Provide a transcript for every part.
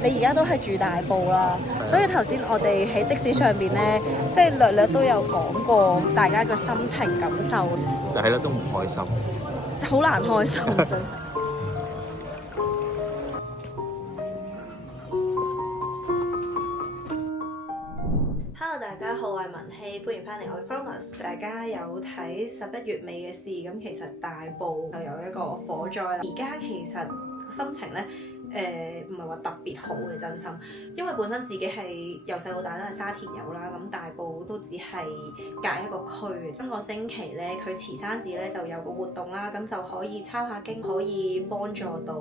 你而家都係住大埔啦，所以頭先我哋喺的士上邊咧，即係略略都有講過大家嘅心情感受。但係咧都唔開心，好難開心真係。Hello， 大家好，我係文希，歡迎翻嚟我嘅 Fromus。大家有睇11月尾嘅事，咁其實大埔就有一個火災啦。而家其實心情咧，唔係話特別好嘅，真心，因為本身自己係由細到大都係沙田友啦，咁大埔都只係隔一個區嘅。今個星期咧，佢慈山寺咧就有個活動啦，咁就可以抄下經，可以幫助到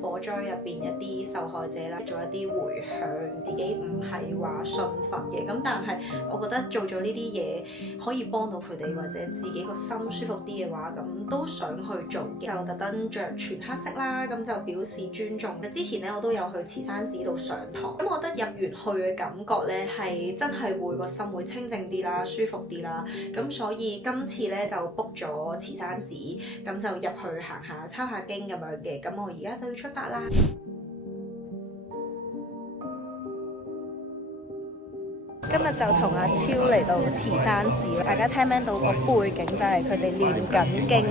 火災入邊一啲受害者啦，做一啲迴向。自己唔係話信佛嘅，咁但係我覺得做咗呢啲嘢可以幫到佢哋，或者自己個心舒服啲嘅話，咁都想去做嘅，就特登着全黑色啦，咁就表示尊重。之前咧我都有去慈山寺度上堂，咁我覺得入完去嘅感覺咧係真係會個心會清靜啲啦，舒服啲啦，咁所以今次咧就 book 咗慈山寺，咁就入去行下抄下經咁樣嘅，咁我而家就要出發啦。今日就同阿超嚟到慈山寺，大家聽唔聽到個背景就係佢哋唸緊經。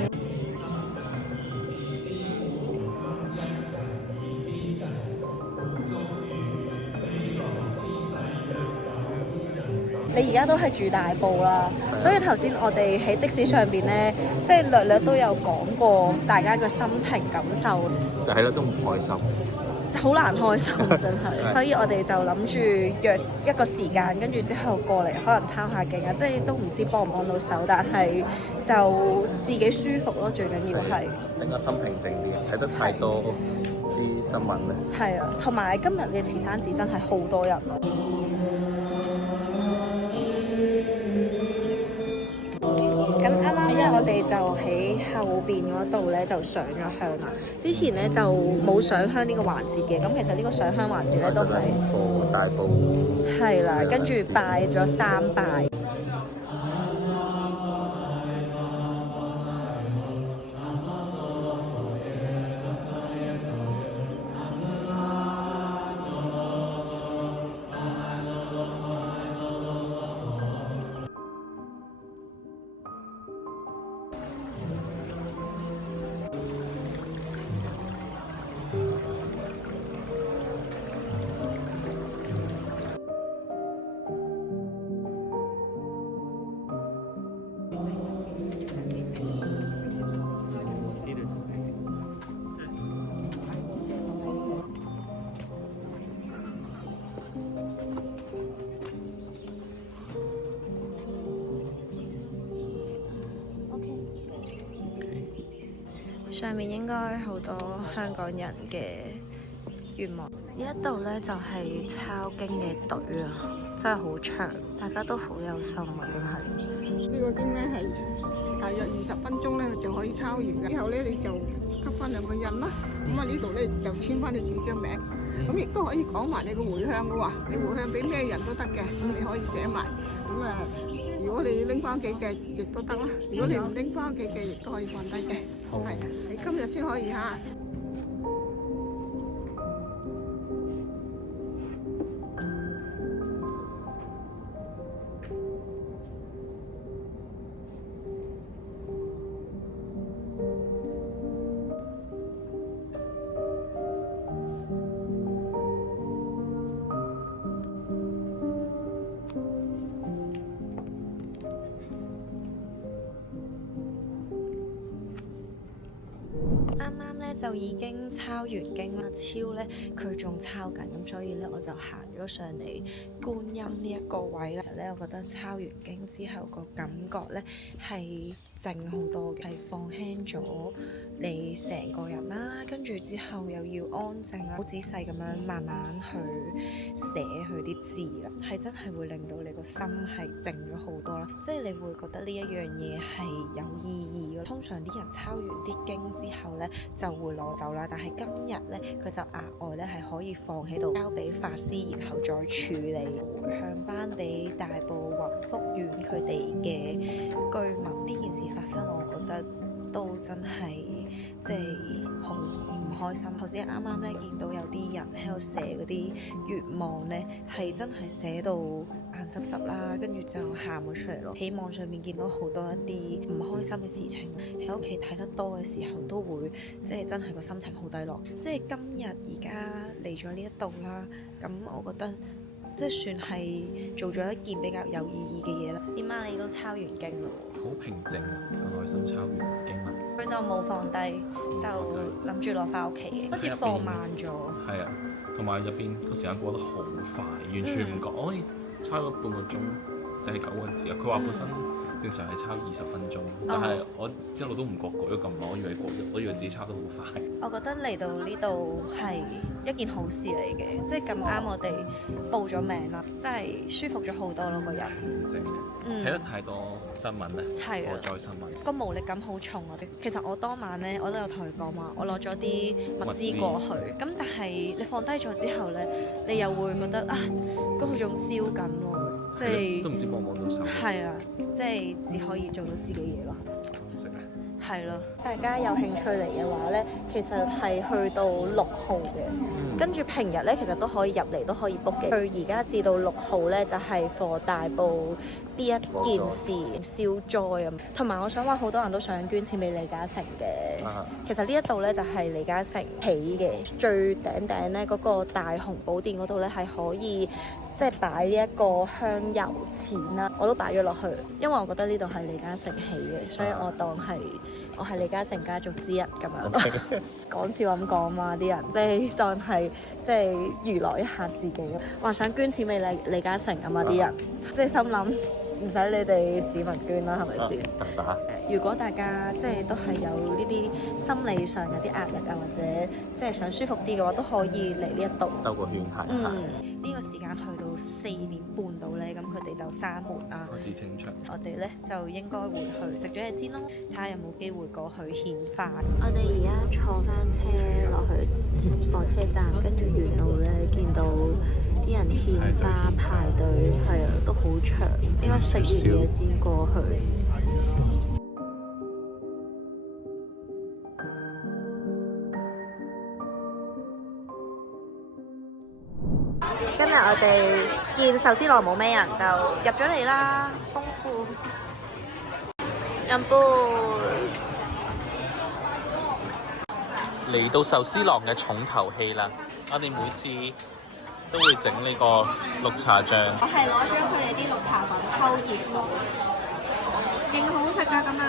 你而家都係住大埔啦，所以頭先我哋喺的士上邊咧，即係略略都有講過大家嘅心情感受。但係咧都唔開心，好難開心真係。所以我哋就諗住約一個時間，跟住之後過嚟可能抄下經啊，即係都唔知幫唔幫到手，但係就自己舒服咯，最緊要係等個心平靜啲。睇得太多啲新聞咧，係啊，同埋今日嘅慈山寺真係好多人咯。咁啱啱咧，我哋就喺後邊嗰度咧就上咗香啦。之前咧就冇上香呢個環節嘅，咁其實呢個上香環節咧都係大埔係啦，跟住拜咗3拜。上面應該好多香港人嘅願望。呢一度咧就係抄經嘅隊啊，真係好長，大家都好有心啊，真係。呢個經咧係大約20分鐘咧就可以抄完嘅，之後咧你就吸翻2個印啦。咁啊呢度咧就簽翻你自己嘅名，咁亦都可以講埋你個回向嘅喎，你回向俾咩人都得嘅，咁你可以寫埋。咁啊，如果你拎翻屋企嘅亦都得啦，如果你唔拎翻屋企嘅亦都可以放低嘅。係，你今日先可以嚇。啱啱咧就已經抄完經啦，超咧佢仲抄緊，咁所以咧我就行咗上嚟觀音呢一個位啦。其實咧，我覺得抄完經之後個感覺咧係靜好多嘅，係放輕咗你成個人啦，跟住之後又要安靜啦，好仔細咁樣慢慢去寫佢啲字啦，係真係會令到你個心係靜咗好多啦，即係你會覺得呢一樣嘢係有意義嘅。通常啲人抄完啲經之後咧就會攞走啦，但係今日咧佢就額外咧係可以放喺度交俾法師，然後再處理，向翻俾大埔雲福苑佢哋嘅居民。呢件事發生，我覺得都真係即係好唔唔開心。頭先啱啱咧見到有啲人喺度寫嗰啲願望咧，係真係寫到眼濕濕啦，跟住就喊咗出嚟咯。喺網上面見到好多一啲唔開心嘅事情，喺屋企睇得多嘅時候都會即係真係個心情好低落。即係今日而家嚟咗呢一度啦，咁我覺得即係算係做咗一件比較有意義嘅嘢啦。點解你都抄完經咯？好平靜個內心，抄完經文。佢就冇放低，就諗住攞翻屋企嘅，好似放慢咗。係啊，同埋入邊個時間過得好快，完全唔覺。我可以抄咗半個鐘定係9個字啊！佢話本身正常係抄20分鐘，但係我一路都唔覺過咗咁耐，我以為自己抄得好快。我覺得嚟到呢度係一件好事嚟嘅，即係咁啱我哋報咗名啦，真係舒服咗好多咯個人。平靜，睇得太多新聞咧，我再新聞個無力感好重啊！其實我當晚咧，我都有同佢講話，我攞咗啲物資過去，咁但係你放低咗之後咧，你又會覺得啊，咁佢仲燒緊喎，即係都唔知幫唔幫到手。係啊，即係只可以做到自己嘢咯。食啊！係咯，大家有興趣嚟嘅話呢，其實係去到6號嘅，跟住平日呢，其實都可以入嚟，都可以 book 嘅。佢而家至到6號呢，就係for大埔呢一件事消災咁。同埋我想話，好多人都想捐錢俾李嘉誠嘅。其實呢一度呢，就係李嘉誠起嘅，最頂呢嗰個大雄寶殿嗰度呢，係可以即係擺呢一個香油錢啦，我都擺咗落去，因為我覺得呢度係李嘉誠起嘅，所以我當係我係李嘉誠家族之一咁樣。講笑咁講嘛，啲人即係當係即係娛樂一下自己，話想捐錢俾李嘉誠啊嘛，啲人即係心諗唔使你哋市民捐啦，係咪先？如果大家即係都係有呢啲心理上有啲壓力啊，或者即係想舒服啲嘅話，都可以嚟呢一度兜個圈行下。呢個時間去到4點半到咧，咁佢哋就閂門啦。開始清場。我哋咧就應該會去食咗嘢先咯，睇下有冇機會過去獻花。我哋而家坐翻車落去火車站，跟住沿路咧見到啲人獻花排隊，係啊，都好長，應該食完嘢先過去。今日我哋見壽司郎冇咩人，就入咗嚟啦，豐富飲杯。嚟到壽司郎嘅重頭戲啦！我哋每次都會整呢個綠茶醬。我係攞咗佢哋啲綠茶粉溝熱水，勁好食㗎咁樣。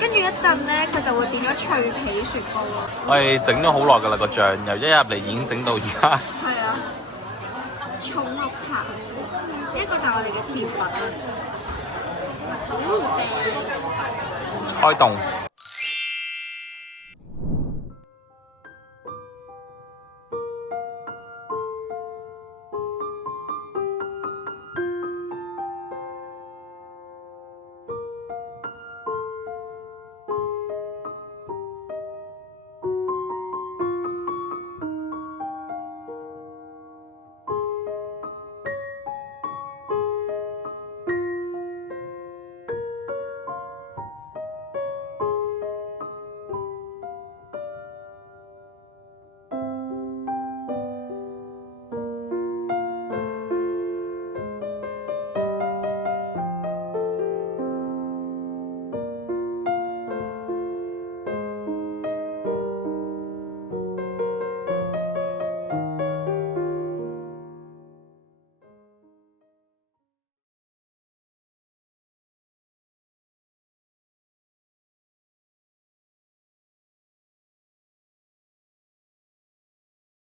跟住一陣咧，佢就會變咗脆皮雪糕咯。我哋整咗好耐㗎啦，個醬由一入嚟已經整到而家。係啊，重綠茶，呢一個就係我哋嘅甜品啦。開動。